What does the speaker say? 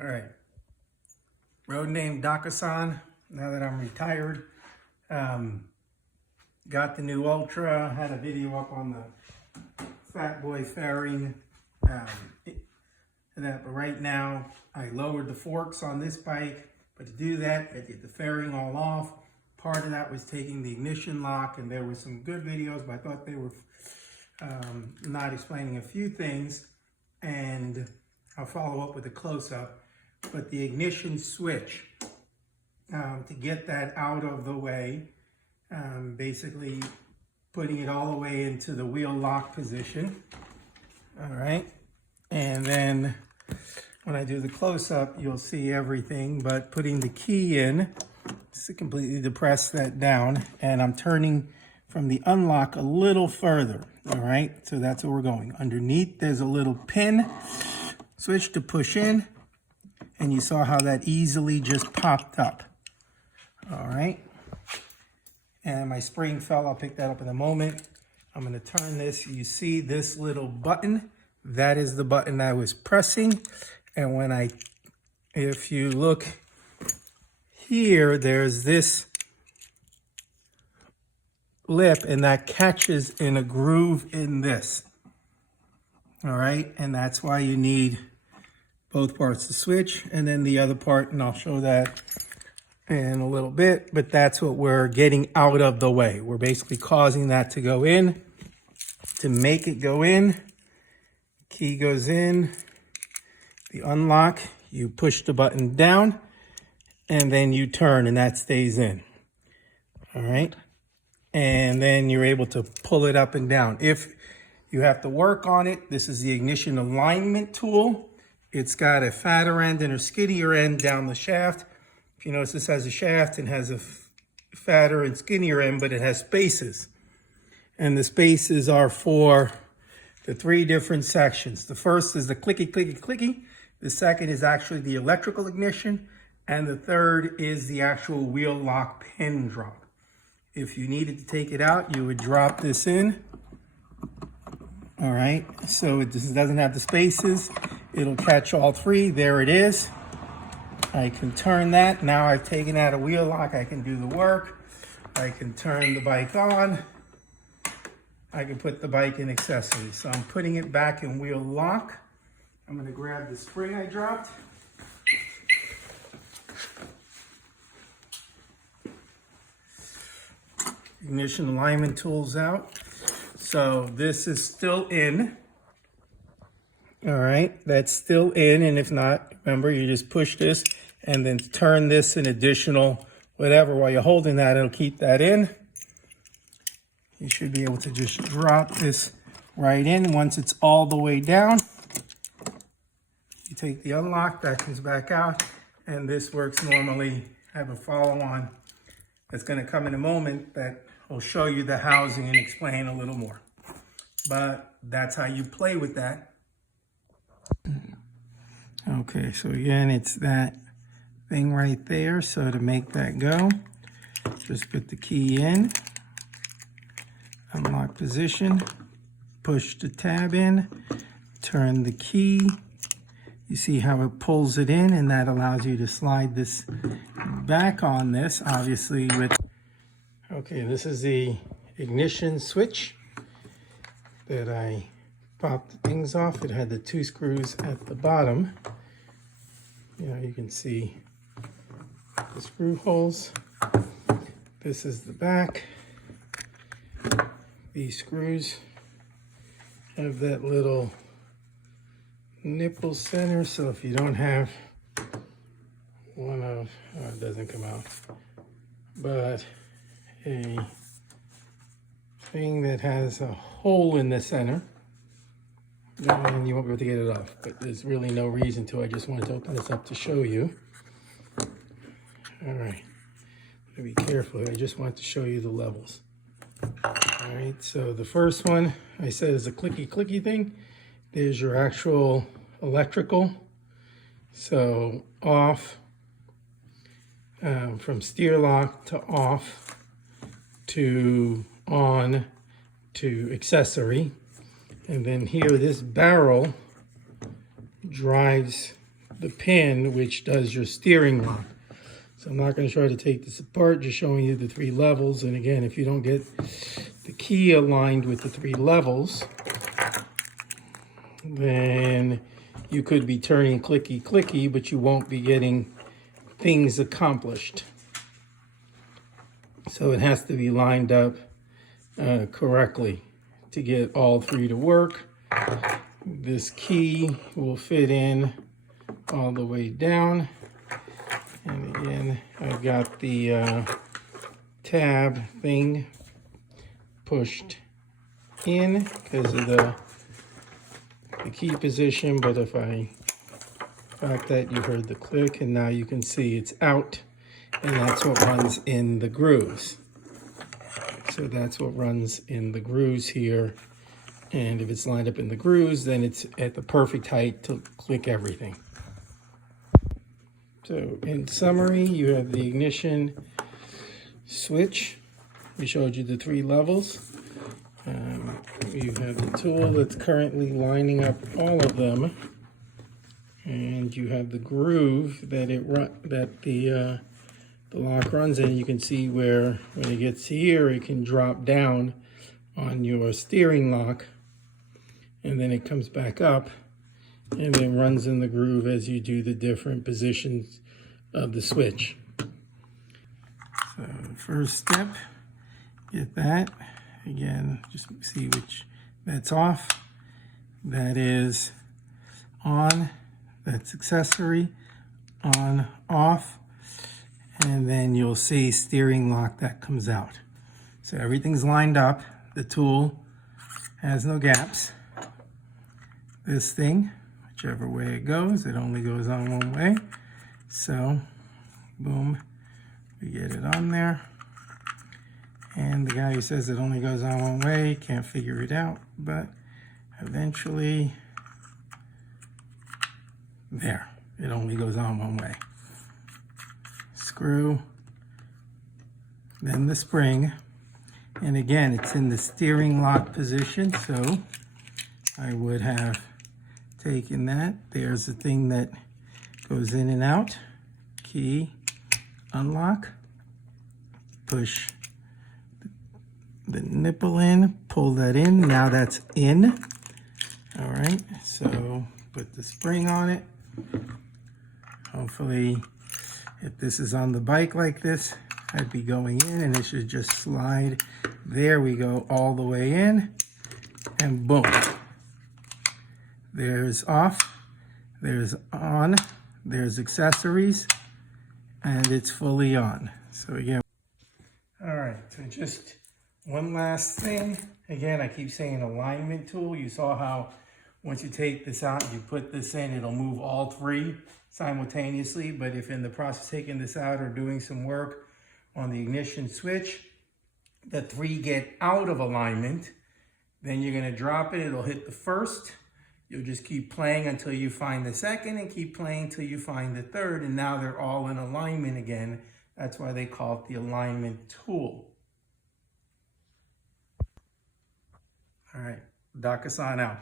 All right. Road name davidson. Now that I'm retired, got the new Ultra. Had a video up on the Fat Boy fairing. But right now, I lowered the forks on this bike. But to do that, I did the fairing all off. Part of that was taking the ignition lock, and there were some good videos, but I thought they were not explaining a few things. And I'll follow up with a close-up. But the ignition switch, to get that out of the way, basically putting it all the way into the wheel lock position. All right. And then when I do the close-up, you'll see everything, but putting the key in, just to completely depress that down, and I'm turning from the unlock a little further. All right. So that's where we're going. Underneath, there's a little pin switch to push in. And you saw how that easily just popped up. All right. And my spring fell. I'll pick that up in a moment. I'm going to turn this. You see this little button? That is the button I was pressing. And if you look here, there's this lip, and that catches in a groove in this. All right. And that's why you need both parts to switch, and then the other part, and I'll show that in a little bit, but that's what we're getting out of the way. We're basically causing that to go in. To make it go in, key goes in, the unlock, you push the button down, and then you turn, and that stays in. All right? And then you're able to pull it up and down. If you have to work on it, this is the ignition alignment tool. It's got a fatter end and a skinnier end down the shaft. If you notice, this has a shaft and has a fatter and skinnier end, but it has spaces. And the spaces are for the three different sections. The first is the clicky, clicky, clicky. The second is actually the electrical ignition. And the third is the actual wheel lock pin drop. If you needed to take it out, you would drop this in. All right, so it just doesn't have the spaces. It'll catch all three. There it is. I can turn that. Now I've taken out a wheel lock. I can do the work. I can turn the bike on. I can put the bike in accessories. So I'm putting it back in wheel lock. I'm going to grab the spring I dropped. Ignition alignment tools out. So this is still in. All right, that's still in. And if not, remember, you just push this and then turn this an additional whatever. While you're holding that, it'll keep that in. You should be able to just drop this right in. Once it's all the way down, you take the unlock, that comes back out, and this works normally. I have a follow-on that's going to come in a moment that will show you the housing and explain a little more. But that's how you play with that. Okay, so again, it's that thing right there. So to make that go, just put the key in, unlock position, push the tab in, turn the key. You see how it pulls it in, and that allows you to slide this back on this, obviously with... Okay, this is the ignition switch that I popped the things off. It had the two screws at the bottom. You can see the screw holes. This is the back. These screws have that little nipple center, so if you don't have one of, it doesn't come out, but a thing that has a hole in the center, and you won't be able to get it off, but there's really no reason to. I just wanted to open this up to show you. All right, be careful. I just want to show you the levels. All right, so the first one I said is a clicky clicky thing. There's your actual electrical. So off, from steer lock to off to on to accessory. And then here, this barrel drives the pin which does your steering lock. So I'm not going to try to take this apart, just showing you the 3 levels. And again, if you don't get the key aligned with the 3 levels, then you could be turning clicky clicky, but you won't be getting things accomplished. So it has to be lined up correctly to get all 3 to work. This key will fit in all the way down. And again, I've got the tab thing pushed in because of the key position, but the fact that you heard the click, and now you can see it's out, and that's what runs in the grooves. So that's what runs in the grooves here, and if it's lined up in the grooves, then it's at the perfect height to click everything. So in summary, you have the ignition switch. We showed you the 3 levels. You have the tool that's currently lining up all of them, and you have the groove that the lock runs in. You can see where when it gets here, it can drop down on your steering lock, and then it comes back up and then runs in the groove as you do the different positions of the switch. So first step, get that. Again, just see which that's off. That is on. That's accessory. On, off. And then you'll see steering lock that comes out. So everything's lined up. The tool has no gaps. This thing, whichever way it goes, it only goes on one way. So, boom, we get it on there. And the guy who says it only goes on one way can't figure it out, but eventually, there, it only goes on one way. Screw, then the spring, and again, it's in the steering lock position, so I would have taken that. There's the thing that goes in and out. Key, unlock, push the nipple in, pull that in. Now that's in. All right, so put the spring on it. Hopefully, if this is on the bike like this, I'd be going in and it should just slide. There we go, all the way in, and boom. There's off, there's on, there's accessories, and it's fully on. So again, all right, so just one last thing. Again, I keep saying alignment tool. You saw how once you take this out, you put this in, it'll move all 3 simultaneously. But if in the process of taking this out or doing some work on the ignition switch, the 3 get out of alignment, then you're gonna drop it, it'll hit the first. You'll just keep playing until you find the second and keep playing until you find the third, and now they're all in alignment again. That's why they call it the alignment tool. All right, Davidson out.